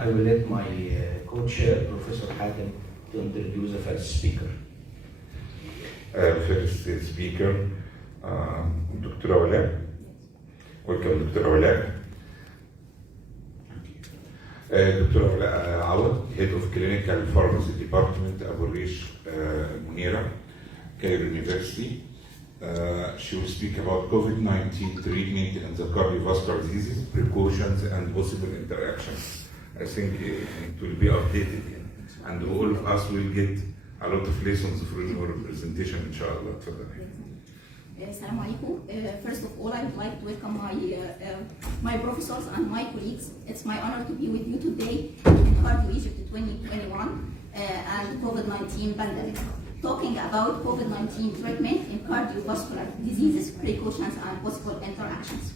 I will let my co-chair, Professor Hatem, to introduce the first speaker. First speaker, Dr. Walaa. Welcome, Dr. Walaa. Dr. Walaa Awad, Head of Clinical Pharmacy Department, Abu Rish, Munira, Cairo University. She will speak about COVID-19 treatment and the cardiovascular diseases, precautions, and possible interactions. I think it will be updated, and all of us will get a lot of lessons from your presentation, inshallah. Assalamu alaikum. First of all, I would like to welcome my professors and my colleagues. It's my honor to be with you today in Cardio Egypt 2021 and COVID-19 pandemic, talking about COVID-19 treatment in cardiovascular diseases, precautions, and possible interactions.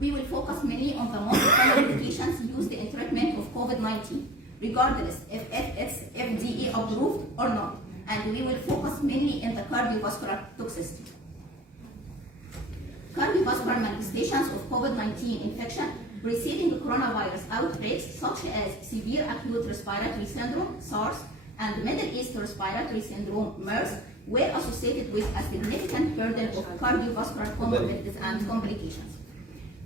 We will focus mainly on the most common medications used in treatment of COVID-19, regardless if it's FDA approved or not, and we will focus mainly in the cardiovascular toxicity. Cardiovascular manifestations of COVID-19 infection preceding coronavirus outbreaks, such as severe acute respiratory syndrome, SARS, and Middle East respiratory syndrome, MERS, were associated with a significant burden of cardiovascular comorbidities and complications.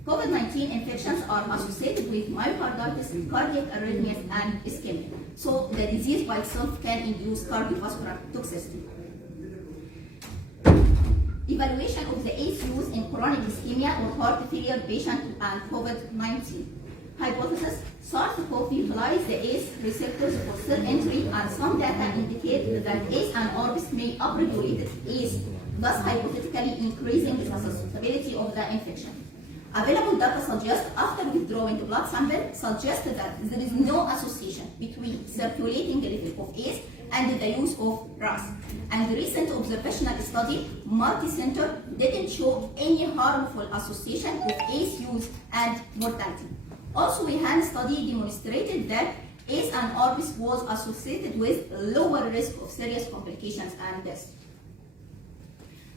COVID-19 infections are associated with myocarditis, cardiac arrhythmias, and ischemia. So the disease by itself can induce cardiovascular toxicity. Evaluation of the ACE used in chronic ischemia or heart failure patient and COVID-19. Hypothesis: SARS-CoV utilized the ACE receptors for cell entry, and some data indicate that ACE and ARBs may upregulate ACE, thus hypothetically increasing the susceptibility of the infection. Available data suggests, after withdrawing the blood sample, suggests that there is no association between circulating level of ACE and the use of RAS. And the recent observational study, multi-center, didn't show any harmful association of ACE use and mortality. Also, we had a study demonstrated that ACE and ARBs was associated with lower risk of serious complications and deaths.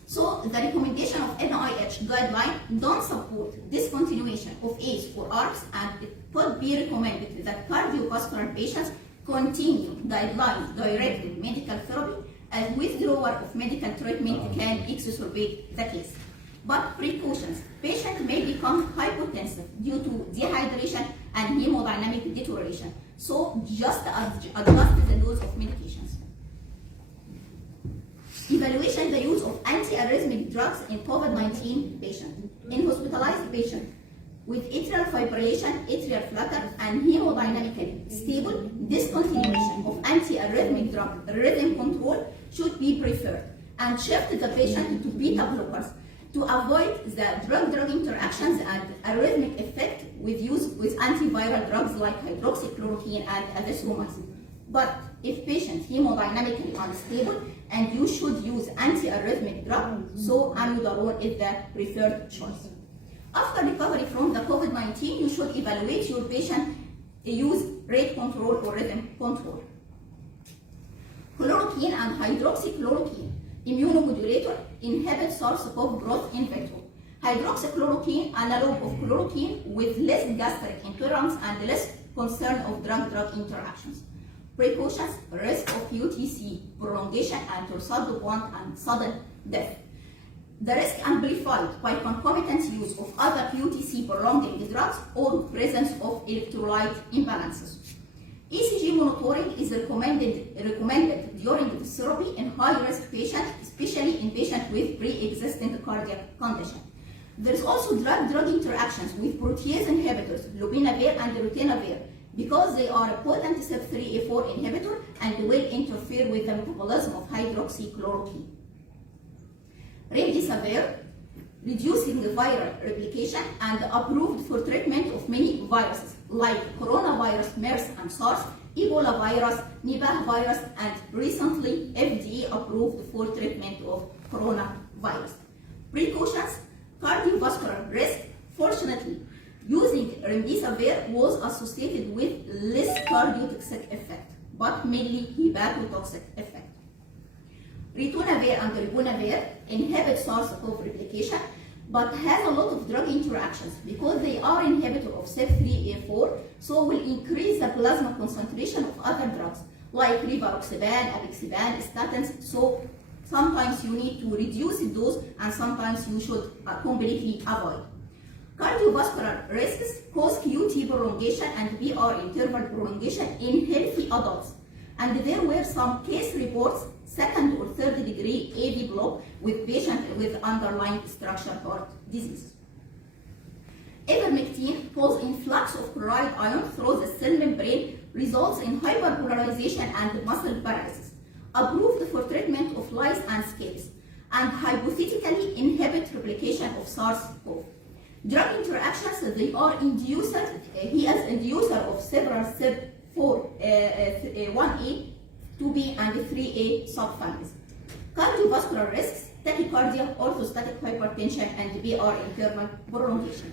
So the recommendation of NIH guideline don't support discontinuation of ACE or ARBs, and it could be recommended that cardiovascular patients continue guideline-directed medical therapy, as withdrawal of medical treatment can exacerbate the case. But precautions: patients may become hypotensive due to dehydration and hemodynamic deterioration. So just adjust the dose of medications. Evaluation the use of antiarrhythmic drugs in COVID-19 patients. In hospitalized patients with atrial fibrillation, atrial flutter, and hemodynamically stable, discontinuation of antiarrhythmic drug rhythm control should be preferred, and shift the patient to beta blockers to avoid the drug-drug interactions and arrhythmic effect with use with antiviral drugs like hydroxychloroquine and azithromycin. But if patient hemodynamically unstable, and you should use antiarrhythmic drug, so amiodarone is the preferred choice. After recovery from the COVID-19, you should evaluate your patient use rate control or rhythm control. Chloroquine and hydroxychloroquine immunomodulator inhibit SARS-CoV growth in vitro. Hydroxychloroquine analog of chloroquine with less gastric intolerance and less concern of drug-drug interactions. Precautions: risk of QTc prolongation and torsade want and sudden death. The risk amplified by concomitant use of other QTc prolonging drugs or presence of electrolyte imbalances. ECG monitoring is recommended during the therapy in high-risk patients, especially in patients with pre-existing cardiac condition. There is also drug-drug interactions with protease inhibitors, lopinavir and ritonavir, because they are a potent CYP3A4 inhibitor and will interfere with the metabolism of hydroxychloroquine. Remdesivir, reducing the viral replication and approved for treatment of many viruses like coronavirus, MERS and SARS, Ebola virus, Nipah virus, and recently FDA approved for treatment of coronavirus. Precautions: cardiovascular risk. Fortunately, using remdesivir was associated with less cardiotoxic effect, but mainly hepatotoxic effect. Ritonavir and ritonavir inhibit SARS-CoV replication but has a lot of drug interactions because they are inhibitor of CYP3A4, so will increase the plasma concentration of other drugs like rivaroxaban, apixaban, statins. So sometimes you need to reduce the dose and sometimes you should completely avoid. Cardiovascular risks cause QT prolongation and BR interval prolongation in healthy adults. And there were some case reports, second or third degree AV block with patients with underlying structural heart disease. Ivermectin causes influx of chloride ion through the cell membrane, results in hyperpolarization and muscle paralysis. Approved for treatment of lice and scales, and hypothetically inhibit replication of SARS-CoV. Drug interactions, they are inducer, he is inducer of several CYP4, 1A, 2B, and 3A subfamilies. Cardiovascular risks, tachycardia, orthostatic hypertension, and BR internal prolongation.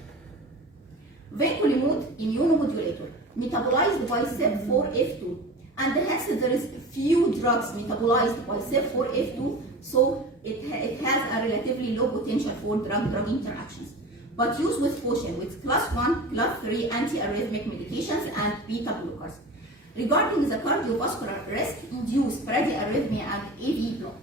Vincolimod immunomodulator, metabolized by CYP4F2, and hence there is few drugs metabolized by CYP4F2, so it has a relatively low potential for drug-drug interactions. But used with caution with class 1, class 3 antiarrhythmic medications and beta blockers. Regarding the cardiovascular risk, induced bradyarrhythmia and AV block.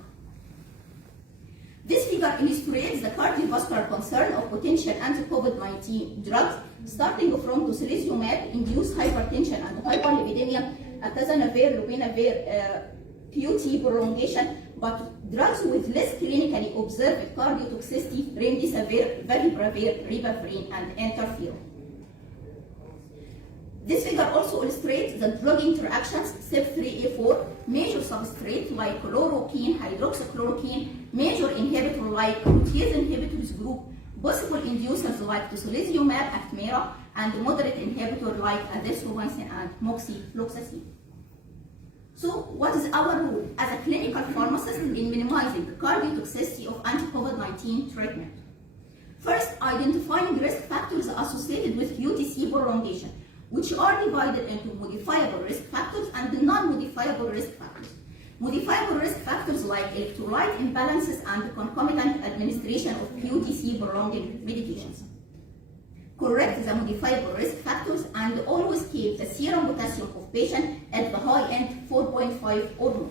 This figure illustrates the cardiovascular concern of potential anti-COVID-19 drugs, starting from tocilizumab, induced hypertension and hyperlipidemia, atazanavir, lopinavir, QT prolongation, but drugs with less clinically observed cardiotoxicity, remdesivir, favipiravir, ribavirin, and interferon. This figure also illustrates the drug interactions, CYP3A4, major substrate like chloroquine, hydroxychloroquine, major inhibitor like protease inhibitors group, possible inducers like tocilizumab, Actemra, and moderate inhibitor like azithromycin and moxifloxacin. So what is our role as a clinical pharmacist in minimizing the cardiotoxicity of anti-COVID-19 treatment? First, identifying risk factors associated with QTc prolongation, which are divided into modifiable risk factors and non-modifiable risk factors. Modifiable risk factors like electrolyte imbalances and concomitant administration of QTc prolonging medications. Correct the modifiable risk factors and always keep the serum potassium of patient at the high end 4.5 or more.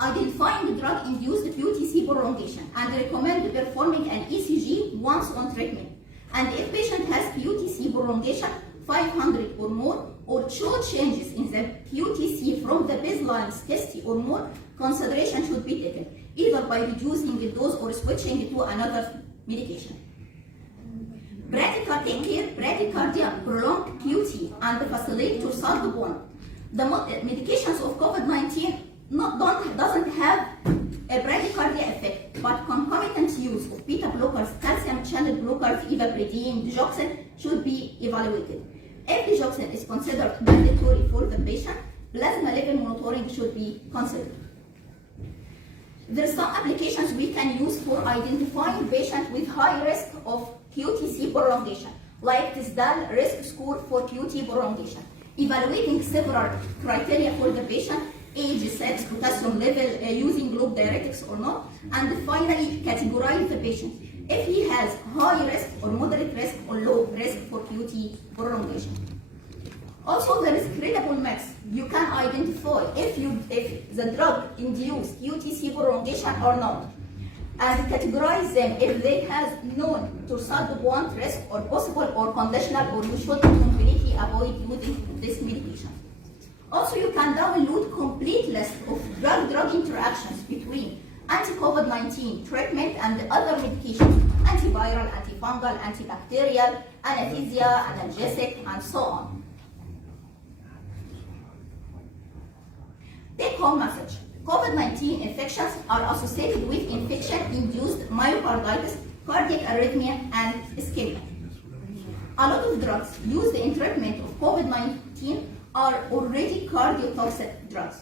Identifying drug-induced QTc prolongation and recommend performing an ECG once on treatment. And if patient has QTc prolongation 500 or more, or show changes in the QTc from the baseline 60 or more, consideration should be taken, either by reducing the dose or switching to another medication. Bradycardia prolonged QT and facilitate to solve one. The medications of COVID-19 doesn't have a bradycardia effect, but concomitant use of beta blockers, calcium channel blockers, ivabradine, digoxin should be evaluated. If digoxin is considered mandatory for the patient, plasma level monitoring should be considered. There are some applications we can use for identifying patients with high risk of QTc prolongation, like TISDAL risk score for QT prolongation, evaluating several criteria for the patient, age, sex, potassium level, using loop diuretics or not, and finally categorize the patient if he has high risk or moderate risk or low risk for QT prolongation. Also, there is credible mix. You can identify if the drug induced QTc prolongation or not, and categorize them if they have known to sub-1 risk or possible or conditional, or you should completely avoid using this medication. Also, you can download complete list of drug-drug interactions between anti-COVID-19 treatment and other medications, antiviral, antifungal, antibacterial, anesthesia, analgesic, and so on. Take-home message. COVID-19 infections are associated with infection-induced myocarditis, cardiac arrhythmia, and ischemia. A lot of drugs used in treatment of COVID-19 are already cardiotoxic drugs.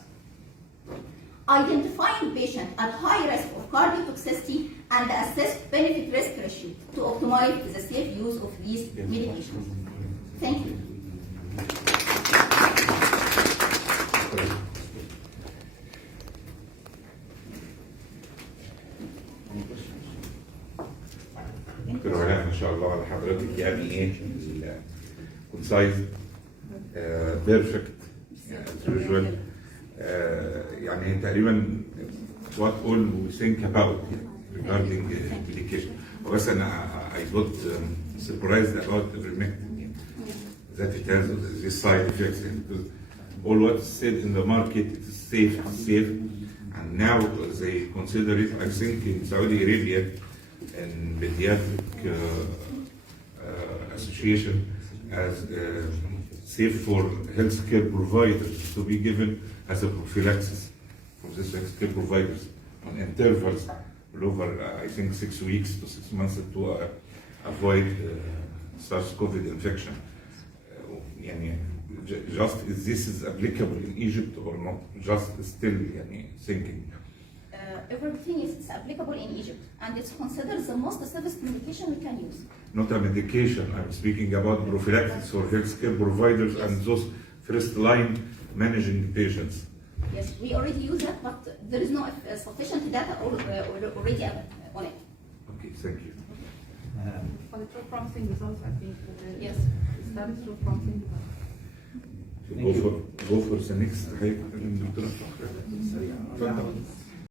Identifying patients at high risk of cardiotoxicity and assess benefit-risk ratio to optimize the safe use of these medications. Thank you. Any questions? concise, perfect, as usual. يعني تقريبا what all we think about regarding medication. بس أنا I got surprised about ivermectin, that it has this side effects. Because all what's said in the market it is safe, and now they consider it. I think in Saudi Arabia, and pediatric association as safe for healthcare providers to be given as a prophylaxis for this healthcare providers on intervals over I think 6 weeks to 6 months to avoid SARS-CoV infection. يعني just is this is applicable in Egypt or not? Just still يعني thinking. Everything is applicable in Egypt, and it's considered the most safest medication we can use. Not a medication. I'm speaking about prophylaxis for healthcare providers and those first line managing patients. Yes, we already use that, but there is no sufficient data already on it. Okay, thank you. For the true promising results, I think Yes. that is true promising results. Go for the next.